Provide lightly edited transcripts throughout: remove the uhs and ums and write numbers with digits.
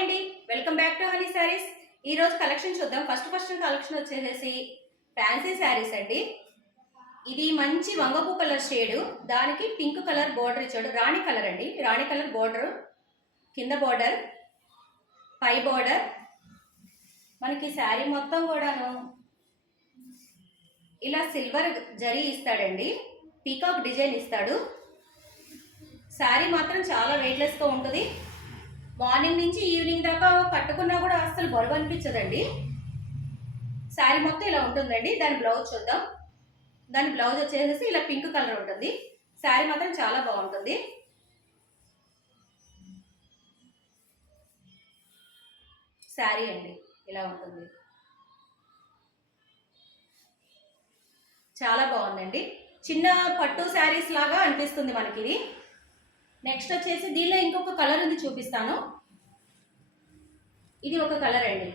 అండి, welcome back to honey saris. ఈ రోజు కలెక్షన్ చూద్దాం. ఫస్ట్ కలెక్షన్ వచ్చేసి ఫ్యాన్సీ శారీస్ అండి. ఇది మంచి వంగపు కలర్ షేడ్, దానికి పింక్ కలర్ బోర్డర్ ఇచ్చాడు. రాణి కలర్ అండి, రాణి కలర్ బోర్డర్, కింద బోర్డర్, పై బోర్డర్. మనకి శారీ మొత్తం కూడాను ఇలా సిల్వర్ జరీ ఇస్తాడండి, పీకాక్ డిజైన్ ఇస్తాడు. శారీ మాత్రం చాలా వెయిట్లెస్గా ఉంటుంది. మార్నింగ్ నుంచి ఈవినింగ్ దాకా కట్టుకున్నా కూడా అస్సలు బరువు అనిపించదండి. శారీ మొత్తం ఇలా ఉంటుందండి. దాని బ్లౌజ్ చూద్దాం. దాని బ్లౌజ్ వచ్చేసి ఇలా పింక్ కలర్ ఉంటుంది. శారీ మాత్రం చాలా బాగుంటుంది. శారీ అండి ఇలా ఉంటుంది, చాలా బాగుందండి. చిన్న పట్టు శారీస్ లాగా అనిపిస్తుంది మనకి ఇది. నెక్స్ట్ వచ్చేసి దీనిలో ఇంకొక కలర్ ఉంది, చూపిస్తాను. ఇది ఒక కలర్ అండి.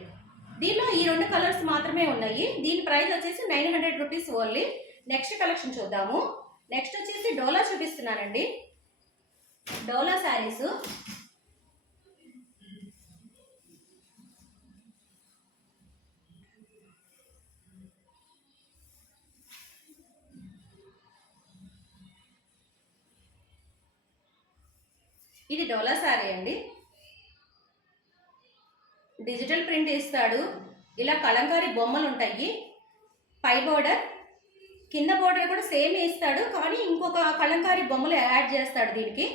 దీనిలో ఈ రెండు కలర్స్ మాత్రమే ఉన్నాయి. దీని ప్రైస్ వచ్చేసి 900 రూపీస్ ఓన్లీ. నెక్స్ట్ కలెక్షన్ చూద్దాము. నెక్స్ట్ వచ్చేసి డోలా చూపిస్తున్నానండి. డోలా శారీస్. ఇది డోలా శారీ అండి. డిజిటల్ ప్రింట్ ఇస్తాడు. ఇలా కలంకారీ బొమ్మలు ఉంటాయి. పై బోర్డర్, కింద బోర్డర్ కూడా సేమ్ ఇస్తాడు, కానీ ఇంకొక కలంకారీ బొమ్మలు యాడ్ చేస్తాడు దీనికి.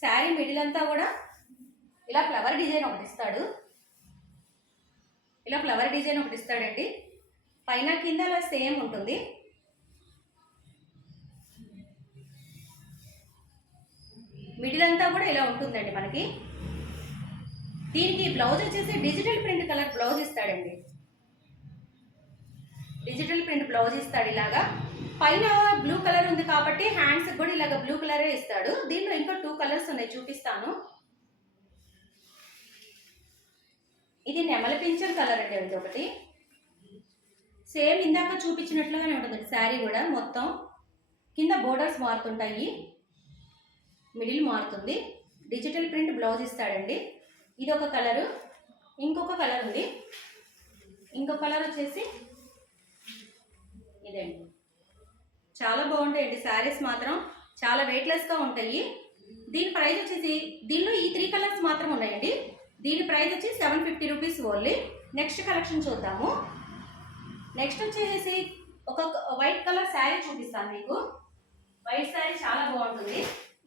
శారీ మిడిల్ అంతా కూడా ఇలా ఫ్లవర్ డిజైన్ ఒకటి ఇస్తాడు. ఇలా ఫ్లవర్ డిజైన్ ఒకటి ఇస్తాడండి. పైన కింద అలా సేమ్ ఉంటుంది. మిడిల్ అంతా కూడా ఇలా ఉంటుందండి మనకి. దీనికి బ్లౌజ్ వచ్చేసి డిజిటల్ ప్రింట్ కలర్ బ్లౌజ్ ఇస్తాడండి. డిజిటల్ ప్రింట్ బ్లౌజ్ ఇస్తాడు ఇలాగా. పైన బ్లూ కలర్ ఉంది కాబట్టి హ్యాండ్స్ కూడా ఇలాగ బ్లూ కలరే ఇస్తాడు. దీనిలో ఇంకా 2 కలర్స్ ఉన్నాయి, చూపిస్తాను. ఇది నెమల పింఛన్ కలర్ అండి. ఇది ఒకటి సేమ్ ఇందాక చూపించినట్లుగానే ఉంటుంది. శారీ కూడా మొత్తం కింద బోర్డర్స్ మారుతుంటాయి, మిడిల్ మారుతుంది. డిజిటల్ ప్రింట్ బ్లౌజ్ ఇస్తాడండి. ఇది ఒక కలరు. ఇంకొక కలర్ ఉంది. ఇంకొక కలర్ వచ్చేసి ఇదండి. చాలా బాగుంటాయండి శారీస్ మాత్రం, చాలా వెయిట్లెస్గా ఉంటాయి. దీని ప్రైస్ వచ్చేసి, దీనిలో ఈ 3 కలర్స్ మాత్రం ఉన్నాయండి. దీని ప్రైస్ వచ్చి 750 రూపీస్ ఓన్లీ. నెక్స్ట్ కలెక్షన్ చూద్దాము. నెక్స్ట్ వచ్చేసి ఒక వైట్ కలర్ శారీ చూపిస్తాను మీకు. వైట్ శారీ చాలా బాగుంటుంది.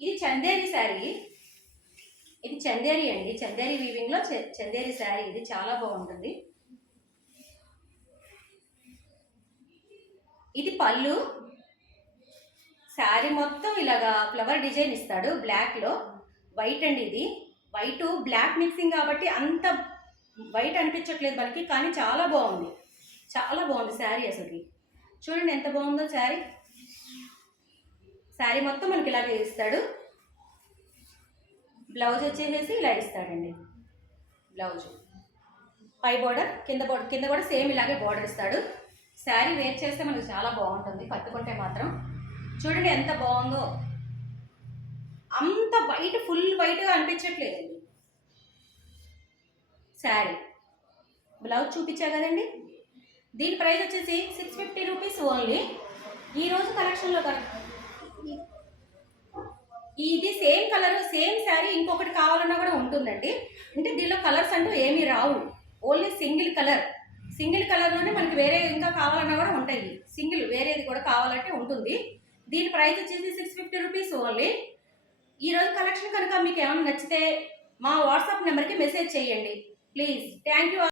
ఇది చందేరి శారీ. ఇది చందేరి అండి, చందేరి వీవింగ్ లో చందేరి శారీ. ఇది చాలా బాగుంటుంది. ఇది పళ్ళు. శారీ మొత్తం ఇలాగా ఫ్లవర్ డిజైన్ ఇస్తాడు బ్లాక్ లో. వైట్ అండి, ఇది వైట్ బ్లాక్ మిక్సింగ్ కాబట్టి అంత వైట్ అనిపించట్లేదు మనకి, కానీ చాలా బాగుంది. చాలా బాగుంది శారీ అసలు. చూడండి ఎంత బాగుందో శారీ. శారీ మొత్తం మనకి ఇలాగే ఇస్తాడు. బ్లౌజ్ వచ్చేసి ఇలా ఇస్తాడండి. బ్లౌజ్ పై బోర్డర్, కింద కూడా సేమ్ ఇలాగే బోర్డర్ ఇస్తాడు. శారీ వేర్ చేస్తే మనకు చాలా బాగుంటుంది, కట్టుకుంటే మాత్రం. చూడండి ఎంత బాగుందో. అంత వైట్, ఫుల్ వైట్గా అనిపించట్లేదండి శారీ. బ్లౌజ్ చూపించా కదండి. దీని ప్రైస్ వచ్చేసి 650 రూపీస్ ఓన్లీ. ఈరోజు కలెక్షన్లో ఇది సేమ్ కలర్, సేమ్ శారీ ఇంకొకటి కావాలన్నా కూడా ఉంటుందండి. అంటే దీనిలో కలర్స్ అంటూ ఏమీ రావు, ఓన్లీ సింగిల్ కలర్. సింగిల్ కలర్లోనే మనకి వేరే ఇంకా కావాలన్నా కూడా ఉంటాయి. సింగిల్ వేరేది కూడా కావాలంటే ఉంటుంది. దీని ప్రైస్ వచ్చేసి 650 రూపీస్ ఓన్లీ. ఈరోజు కలెక్షన్ కనుక మీకు ఏమైనా నచ్చితే మా వాట్సాప్ నెంబర్కి మెసేజ్ చేయండి ప్లీజ్. Thank you.